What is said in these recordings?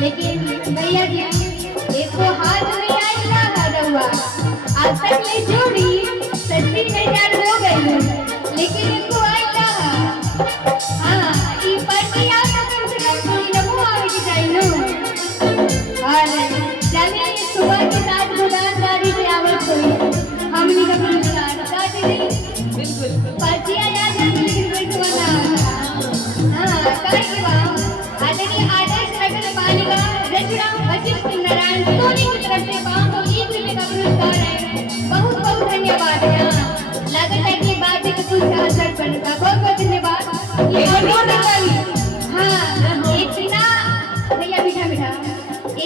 लेकिन भैया जी एको हाथ नहीं आई ना हुआ आज तक ले जोड़ी 60,000 हो गई लेकिन एको आई ना। हाँ ई पार्टी आ तो कम से कम थोड़ी नमो आवे की चाहिए और जाने सुबह के साथ दुकानदारी से आवत हुई हमनी का पुरस्कार साथ ही बिल्कुल पार्टी आ जाए लेकिन कोई सुबह ना। हाँ काय के बात आदरणीय आदर्श नगर पालिका रचना वशिष्ठ नारायण सोनी की तरफ से 501 रुपए का पुरस्कार है। बहुत बहुत धन्यवाद। यहाँ लागत है कि बात एक पुरस्कार सर बनता बहुत बहुत धन्यवाद। ये हाँ इतना भैया मीठा मीठा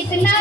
इतना